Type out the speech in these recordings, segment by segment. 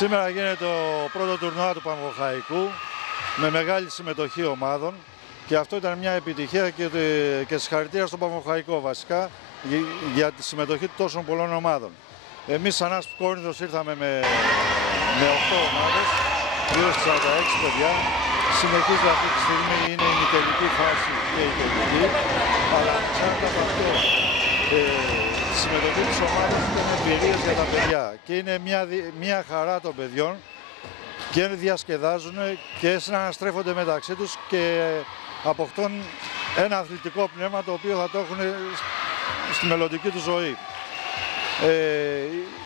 Σήμερα γίνεται το πρώτο τουρνουά του Παμοχαϊκού με μεγάλη συμμετοχή ομάδων και αυτό ήταν μια επιτυχία και συγχαρητήρια στον Παμοχαϊκό βασικά για τη συμμετοχή τόσων πολλών ομάδων. Εμείς σαν ΑΣΠ Κόρινθος ήρθαμε με 8 ομάδες, γύρω στις 46 παιδιά. Συνεχίζεται αυτή τη στιγμή, είναι η τελική φάση και η τελική, αλλά ανεξάρτητα από αυτό, η συμμετοχή της ομάδας ήταν εμπειρίες για τα παιδιά και είναι μια χαρά των παιδιών και διασκεδάζουν και συναναστρέφονται μεταξύ τους και αποκτούν ένα αθλητικό πνεύμα το οποίο θα το έχουν στη μελλοντική του ζωή.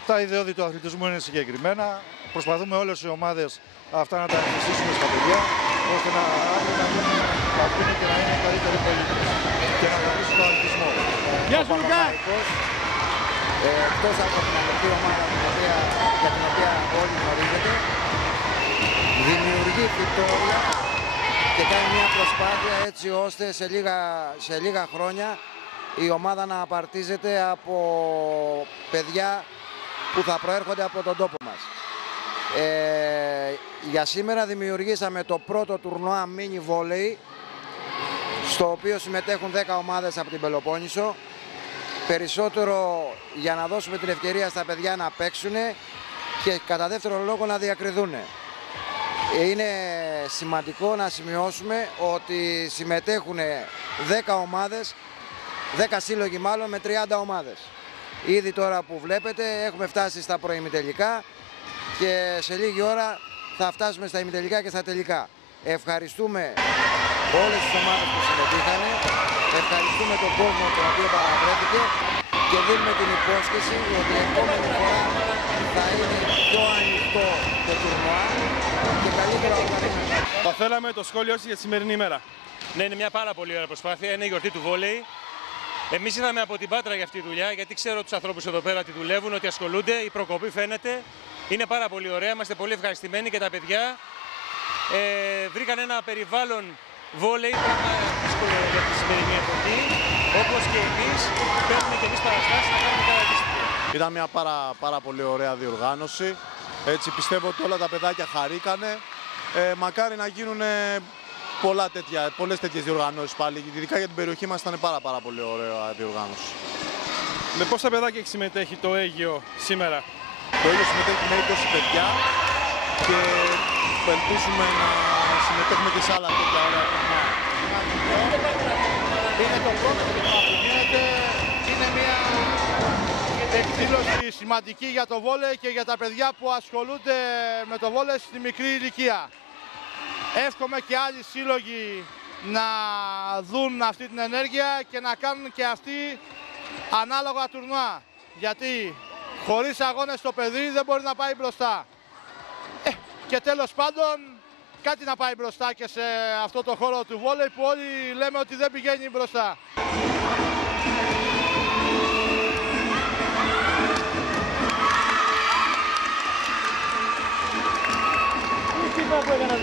Τα ιδεώδη του αθλητισμού είναι συγκεκριμένα. Προσπαθούμε όλες οι ομάδες αυτά να τα εμφυσίσουμε στα παιδιά, ώστε να βγουν και να είναι καλύτεροι πολίτες και να βοηθήσουν τον αθλητισμό. Γεια σου Λουκά! Εκτός από την αλληλική ομάδα για την οποία όλοι γνωρίζετε, δημιουργεί φυτόρια και κάνει μια προσπάθεια έτσι ώστε σε λίγα χρόνια η ομάδα να απαρτίζεται από παιδιά που θα προέρχονται από τον τόπο μας. Για σήμερα δημιουργήσαμε το πρώτο τουρνουά μίνι βόλεϊ, στο οποίο συμμετέχουν 10 ομάδες από την Πελοπόννησο. Περισσότερο για να δώσουμε την ευκαιρία στα παιδιά να παίξουν και κατά δεύτερο λόγο να διακριθούν. Είναι σημαντικό να σημειώσουμε ότι συμμετέχουν 10 ομάδες, 10 σύλλογοι μάλλον με 30 ομάδες. Ήδη τώρα που βλέπετε έχουμε φτάσει στα προημιτελικά και σε λίγη ώρα θα φτάσουμε στα ημιτελικά και στα τελικά. Ευχαριστούμε όλες τις ομάδες που συμμετείχαν, ευχαριστούμε τον κόσμο τον οποίο παραβρέθηκε και δίνουμε την υπόσχεση ότι η επόμενη φορά θα είναι πιο ανοιχτό το τουρνουά και καλύτερα οργανωμένο. Θα θέλαμε το σχόλιο σας για τη σημερινή ημέρα. Ναι, είναι μια πάρα πολύ ωραία προσπάθεια, είναι η γιορτή του βόλεϊ. Εμείς ήρθαμε από την Πάτρα για αυτή τη δουλειά, γιατί ξέρω τους ανθρώπους εδώ πέρα ότι δουλεύουν, ότι ασχολούνται, η προκοπή φαίνεται. Είναι πάρα πολύ ωραία, είμαστε πολύ ευχαριστημένοι και τα παιδιά βρήκαν ένα περιβάλλον βόλεϊ, πράγμα δύσκολο για τη σημερινή εποχή. Όπως και εμείς, παίρνουμε και εμείς παραστάσεις να κάνουμε cada δυστυχία. Ήταν μια πάρα πολύ ωραία διοργάνωση. Έτσι πιστεύω ότι όλα τα παιδάκια χαρήκανε. Μακάρι να γίνουν πολλές τέτοιες διοργανώσεις πάλι. Ειδικά για την περιοχή μας ήταν πάρα πολύ ωραία διοργάνωση. Με πόσα παιδάκια έχει συμμετέχει το Αίγυο σήμερα? Το Αίγυο συμμετέχει με 20 παιδιά και ελπίζουμε να συμμετέχουμε και σε άλλα τέτοια ωραία τουρνουά. Είναι το πρώτο τουρνουά που γίνεται, είναι μια εκδήλωση σημαντική για το βόλεϊ και για τα παιδιά που ασχολούνται με το βόλεϊ στη μικρή ηλικία. Εύχομαι και άλλοι σύλλογοι να δουν αυτή την ενέργεια και να κάνουν και αυτοί ανάλογα τουρνουά. Γιατί χωρίς αγώνες το παιδί δεν μπορεί να πάει μπροστά. Και τέλος πάντων κάτι να πάει μπροστά και σε αυτό το χώρο του βόλεϊ που όλοι λέμε ότι δεν πηγαίνει μπροστά. Τι είπα που έκανα